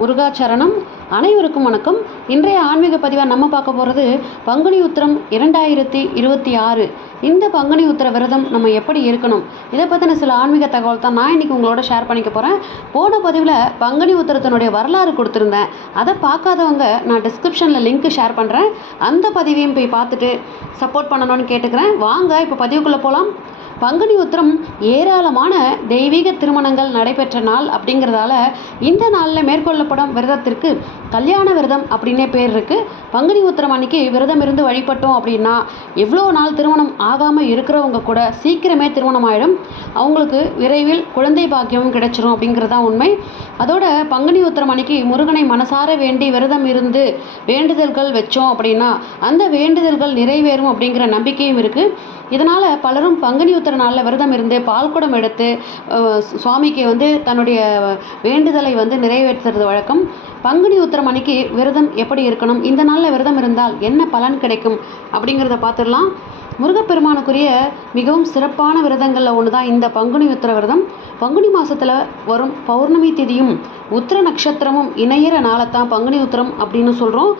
முருகாச்சரணம். அனைவருக்கும் வணக்கம். இன்றைய ஆன்மீக பதிவாக நம்ம பார்க்க போகிறது பங்குனி உத்திரம் 2026. இந்த பங்குனி உத்திர விரதம் நம்ம எப்படி இருக்கணும், இதை பற்றின சில ஆன்மீக தகவல் தான் நான் இன்றைக்கி உங்களோட ஷேர் பண்ணிக்க போகிறேன். போன பதிவில் பங்குனி உத்திரத்தினுடைய வரலாறு கொடுத்துருந்தேன். அதை பார்க்காதவங்க நான் டிஸ்கிரிப்ஷனில் லிங்க் ஷேர் பண்ணுறேன். அந்த பதிவையும் போய் பார்த்துட்டு சப்போர்ட் பண்ணணும்னு கேட்டுக்கிறேன். வாங்க இப்போ பதிவுக்குள்ளே போகலாம். பங்குனி உத்திரம் ஏராளமான தெய்வீக திருமணங்கள் நடைபெற்ற நாள் அப்படிங்கிறதால இந்த நாளில் மேற்கொள்ளப்படும் விரதத்திற்கு கல்யாண விரதம் அப்படின்னே பேர் இருக்குது. பங்குனி உத்திரம் அன்னைக்கு விரதம் இருந்து வழிபட்டோம் அப்படின்னா எவ்வளோ நாள் திருமணம் ஆகாமல் இருக்கிறவங்க கூட சீக்கிரமே திருமணம் ஆகிடும். அவங்களுக்கு விரைவில் குழந்தை பாக்கியமும் கிடைச்சிரும் அப்படிங்கிறதான் உண்மை. அதோட பங்குனி உத்திரம் அன்னைக்கு முருகனை மனசார வேண்டி விரதம் இருந்து வேண்டுதல்கள் வச்சோம் அப்படின்னா அந்த வேண்டுதல்கள் நிறைவேறும் அப்படிங்கிற நம்பிக்கையும் இருக்குது. இதனால் பலரும் பங்குனி உத்திர நாளில் விரதம் இருந்து பால்குடம் எடுத்து சுவாமிக்கு தன்னுடைய வேண்டுதலை நிறைவேற்றுறது வழக்கம். பங்குனி உத்திரம் அன்னைக்கு விரதம் எப்படி இருக்கணும், இந்த நாளில் விரதம் இருந்தால் என்ன பலன் கிடைக்கும் அப்படிங்கிறத பார்த்துடலாம். முருகப்பெருமானுக்குரிய மிகவும் சிறப்பான விரதங்களில் ஒன்று தான் இந்த பங்குனி உத்திர விரதம். பங்குனி மாதத்தில் வரும் பௌர்ணமி திதியும் உத்திர நட்சத்திரமும் இணையிற நாளைத்தான் பங்குனி உத்திரம் அப்படின்னு சொல்கிறோம்.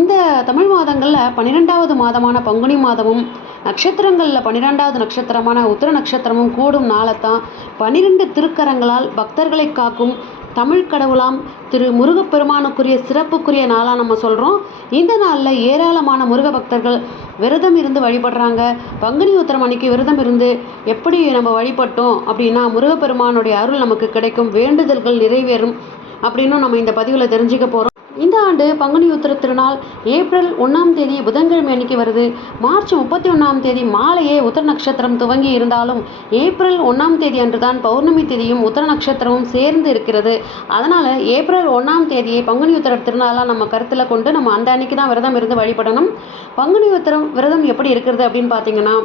இந்த தமிழ் மாதங்களில் 12வது மாதமான பங்குனி மாதமும் நட்சத்திரங்களில் 12வது நட்சத்திரமான உத்திர நட்சத்திரமும் கூடும் நாளைத்தான் 12 திருக்கரங்களால் பக்தர்களை காக்கும் தமிழ் கடவுளாம் திரு முருகப்பெருமானுக்குரிய சிறப்புக்குரிய நாளாக நம்ம சொல்கிறோம். இந்த நாளில் ஏராளமான முருக பக்தர்கள் விரதம் இருந்து வழிபடுறாங்க. பங்குனி உத்திரம் அன்னைக்கு விரதம் இருந்து எப்படி நம்ம வழிபட்டோம் அப்படின்னா முருகப்பெருமானுடைய அருள் நமக்கு கிடைக்கும், வேண்டுதல்கள் நிறைவேறும் அப்படின்னு நம்ம இந்த பதிவில் தெரிஞ்சுக்க போகிறோம். இந்த ஆண்டு பங்குனி உத்திர திருநாள் ஏப்ரல் 1ஆம் தேதி புதன்கிழமை அன்னைக்கு வருது. மார்ச் 31ஆம் தேதி மாலையே உத்திர நட்சத்திரம் துவங்கி இருந்தாலும் ஏப்ரல் 1ஆம் தேதி அன்றுதான் பௌர்ணமி தேதியும் உத்திர நட்சத்திரமும் சேர்ந்து இருக்கிறது. அதனால் ஏப்ரல் 1ஆம் தேதியை பங்குனி உத்திர திருநாளாக நம்ம கருத்தில் கொண்டு நம்ம அந்த அன்னைக்கு தான் விரதம் இருந்து வழிபடணும். பங்குனி உத்திரம் விரதம் எப்படி இருக்கிறது அப்படின்னு பார்த்தீங்கன்னா,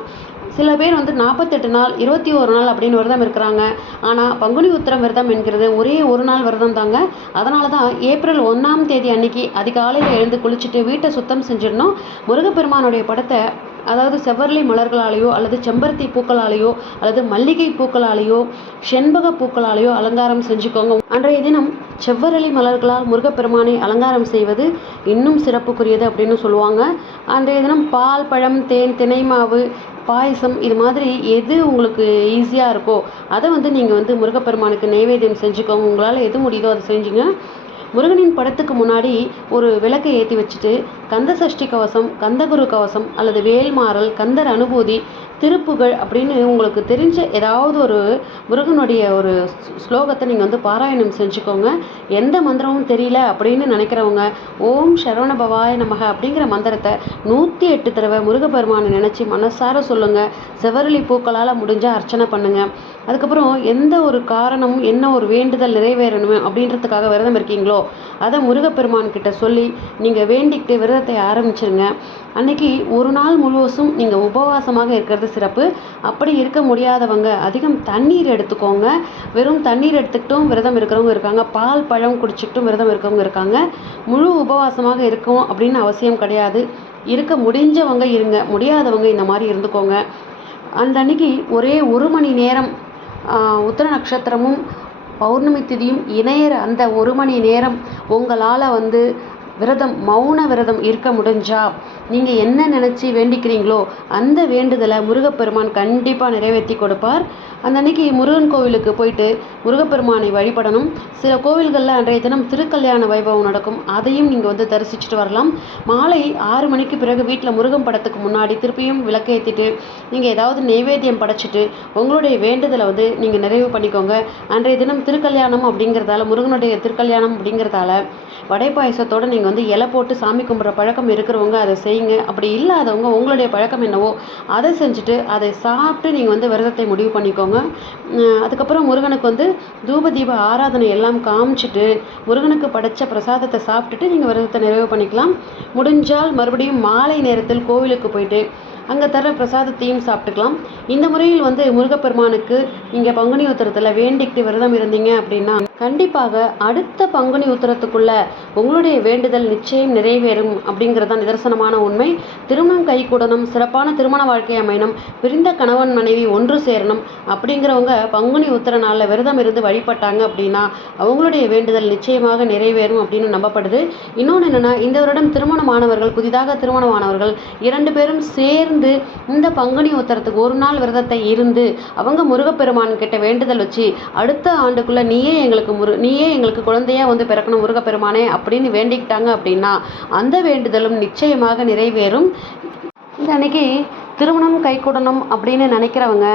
சில பேர் 48 நாள் 21 நாள் அப்படின்னு விரதம் இருக்கிறாங்க. ஆனால் பங்குனி உத்திரம் விரதம் என்கிறது ஒரே ஒரு நாள் விரதம் தாங்க. அதனால தான் ஏப்ரல் 1ஆம் தேதி அன்னைக்கு அதிகாலையில் எழுந்து குளிச்சுட்டு வீட்டை சுத்தம் செஞ்சிடணும். முருகப்பெருமானுடைய படத்தை அதாவது செவ்வரளி மலர்களாலேயோ அல்லது செம்பருத்தி பூக்களாலேயோ அல்லது மல்லிகை பூக்களாலேயோ செண்பக பூக்களாலேயோ அலங்காரம் செஞ்சுக்கோங்க. அன்றைய தினம் செவ்வரளி மலர்களால் முருகப்பெருமானை அலங்காரம் செய்வது இன்னும் சிறப்புக்குரியது அப்படின்னு சொல்லுவாங்க. அன்றைய தினம் பால், பழம், தேன், தினை மாவு, பாயசம் இது மாதிரி எது உங்களுக்கு ஈஸியாக இருக்கோ அதை நீங்கள் முருகப்பெருமானுக்கு நைவேத்தியம் செஞ்சுக்கோங்க. உங்களால் எது முடியுதோ அதை செஞ்சுங்க. முருகனின் படத்துக்கு முன்னாடி ஒரு விளக்கை ஏற்றி வச்சுட்டு கந்த சஷ்டி கவசம், கந்தகுரு கவசம் அல்லது வேல்மாறல், கந்தர் அனுபூதி, திருப்புகழ் அப்படின்னு உங்களுக்கு தெரிஞ்ச ஏதாவது ஒரு முருகனுடைய ஒரு ஸ்லோகத்தை நீங்கள் பாராயணம் செஞ்சுக்கோங்க. எந்த மந்திரமும் தெரியல அப்படின்னு நினைக்கிறவங்க ஓம் சரவணபவாய நமக அப்படிங்கிற மந்திரத்தை 108 தடவை முருகப்பெருமானை நினச்சி மனசார சொல்லுங்கள். செவ்வரளி பூக்களால் முடிஞ்சால் அர்ச்சனை பண்ணுங்கள். அதுக்கப்புறம் எந்த ஒரு காரணமும் என்ன ஒரு வேண்டுதல் நிறைவேறணும் அப்படின்றதுக்காக விரதம் இருக்கீங்களோ அதை முருகப்பெருமான் கிட்ட சொல்லி நீங்கள் வேண்டிக்கிட்டு விரதத்தை ஆரம்பிச்சிருங்க. அன்னைக்கு ஒரு நாள் முழுவதும் நீங்கள் உபவாசமாக இருக்கிறது சிறப்பு. அப்படி இருக்க முடியாதவங்க அதிகம் தண்ணீர் எடுத்துக்கோங்க. வெறும் தண்ணீர் எடுத்துக்கிட்டும் விரதம் இருக்கிறவங்க இருக்காங்க, பால் பழம் குடிச்சிக்கிட்டும் விரதம் இருக்கிறவங்க இருக்காங்க. முழு உபவாசமாக இருக்கும் அப்படின்னு அவசியம் கிடையாது. இருக்க முடிஞ்சவங்க இருங்க, முடியாதவங்க இந்த மாதிரி இருந்துக்கோங்க. அந்த அன்னைக்கு ஒரே 1 மணி நேரம் உத்திர நட்சத்திரமும் பௌர்ணமி திதியும் இணையிற அந்த 1 மணி நேரம் உங்களால் விரதம் மௌன விரதம் இருக்க முடிஞ்சா நீங்கள் என்ன நினச்சி வேண்டிக்கிறீங்களோ அந்த வேண்டுதலை முருகப்பெருமான் கண்டிப்பாக நிறைவேற்றி கொடுப்பார். அந்த அன்னைக்கு முருகன் கோவிலுக்கு போயிட்டு முருகப்பெருமானை வழிபடணும். சில கோவில்களில் அன்றைய தினம் திருக்கல்யாண வைபவம் நடக்கும், அதையும் நீங்கள் தரிசிச்சுட்டு வரலாம். மாலை 6 மணிக்கு பிறகு வீட்டில் முருகன் படத்துக்கு முன்னாடி திருப்பியும் விளக்கேற்றிட்டு நீங்கள் ஏதாவது நைவேத்தியம் படைச்சிட்டு உங்களுடைய வேண்டுதலை நீங்கள் நிறைவு பண்ணிக்கோங்க. அன்றைய தினம் திருக்கல்யாணம் அப்படிங்கிறதால, முருகனுடைய திருக்கல்யாணம் அப்படிங்கிறதால வடை பாயசத்தோடு நீங்கள் இலை போட்டு சாமி கும்பிட்ற பழக்கம் இருக்கிறவங்க அதை செய்யுங்க. அப்படி இல்லாதவங்க உங்களுடைய பழக்கம் என்னவோ அதை செஞ்சுட்டு அதை சாப்பிட்டு நீங்கள் விரதத்தை முடிவு பண்ணிக்கோங்க. அதுக்கப்புறம் முருகனுக்கு தூப தீப ஆராதனை எல்லாம் காமிச்சிட்டு முருகனுக்கு படைச்ச பிரசாதத்தை சாப்பிட்டுட்டு நீங்கள் விரதத்தை நிறைவு பண்ணிக்கலாம். முடிஞ்சால் மறுபடியும் மாலை நேரத்தில் கோவிலுக்கு போயிட்டு அங்கே தர பிரசாதத்தையும் சாப்பிட்டுக்கலாம். இந்த முறையில் வந்து முருகப்பெருமானுக்கு நீங்கள் பங்குனி உத்திரத்தில் வேண்டிக்கிட்டு விரதம் இருந்தீங்க அப்படின்னா கண்டிப்பாக அடுத்த பங்குனி உத்திரத்துக்குள்ள உங்களுடைய வேண்டுதல் நிச்சயம் நிறைவேறும் அப்படிங்கிறது தான் நிதர்சனமான உண்மை. திருமணம் கைகூடணும், சிறப்பான திருமண வாழ்க்கை அமையணும், பிரிந்த கணவன் மனைவி ஒன்று சேரணும் அப்படிங்கிறவங்க பங்குனி உத்திர நாளில் விரதம் இருந்து வழிபட்டாங்க அப்படின்னா அவங்களுடைய வேண்டுதல் நிச்சயமாக நிறைவேறும் அப்படின்னு நம்பப்படுது. இன்னொன்று என்னென்னா, இந்த வருடம் திருமணமானவர்கள், புதிதாக திருமணமானவர்கள் 2 பேரும் சேர்ந்து இந்த பங்குனி உத்திரத்துக்கு ஒரு நாள் விரதத்தை இருந்து அவங்க முருகப்பெருமான் கிட்ட வேண்டுதல் வச்சு அடுத்த ஆண்டுக்குள்ள நீயே எங்களுக்கு குழந்தையா வந்து பிறக்கணும் முருகப்பெருமானே அப்படின்னு வேண்டிக்கிட்டாங்க அப்படின்னா அந்த வேண்டுதலும் நிச்சயமாக நிறைவேறும். இந்த அன்னைக்கு திருமணம் கைகூடணும் அப்படின்னு நினைக்கிறவங்க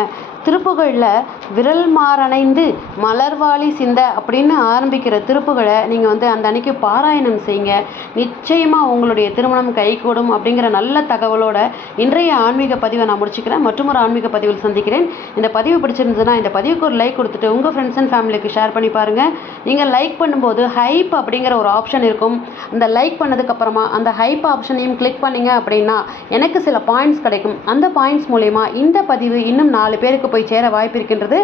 திருப்புகழில் விரல் மாறணைந்து மலர்வாளி சிந்த அப்படின்னு ஆரம்பிக்கிற திருப்புகளை நீங்கள் வந்து அந்த அன்னைக்கு பாராயணம் செய்யுங்க. நிச்சயமாக உங்களுடைய திருமணம் கைகூடும் அப்படிங்கிற நல்ல தகவலோட இன்றைய ஆன்மீக பதிவை நான் முடிச்சுக்கிறேன். மற்றும் ஒரு ஆன்மீக பதிவில் சந்திக்கிறேன். இந்த பதிவு பிடிச்சிருந்ததுன்னா இந்த பதிவுக்கு ஒரு லைக் கொடுத்துட்டு உங்கள் ஃப்ரெண்ட்ஸ் அண்ட் ஃபேமிலிக்கு ஷேர் பண்ணி பாருங்கள். நீங்கள் லைக் பண்ணும்போது ஹைப் அப்படிங்கிற ஒரு ஆப்ஷன் இருக்கும். அந்த லைக் பண்ணதுக்கப்புறமா அந்த ஹைப் ஆப்ஷனையும் கிளிக் பண்ணிங்க அப்படின்னா எனக்கு சில பாயிண்ட்ஸ் கிடைக்கும். அந்த பாயிண்ட்ஸ் மூலயமா இந்த பதிவு இன்னும் 4 பேருக்கு போய் சேர வாய்ப்பு இருக்கின்றது.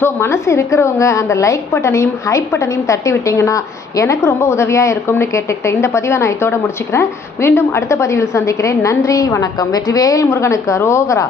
ஸோ மனசு இருக்கிறவங்க அந்த லைக் பட்டனையும் ஹைப் பட்டனையும் தட்டி விட்டிங்கன்னா எனக்கு ரொம்ப உதவியாக இருக்கும்னு கேட்டுக்கிட்டேன் இந்த பதிவை நான் இதோட முடிச்சுக்கிறேன். மீண்டும் அடுத்த பதிவில் சந்திக்கிறேன். நன்றி, வணக்கம். வெற்றிவேல் முருகனுக்கு அரோகரா.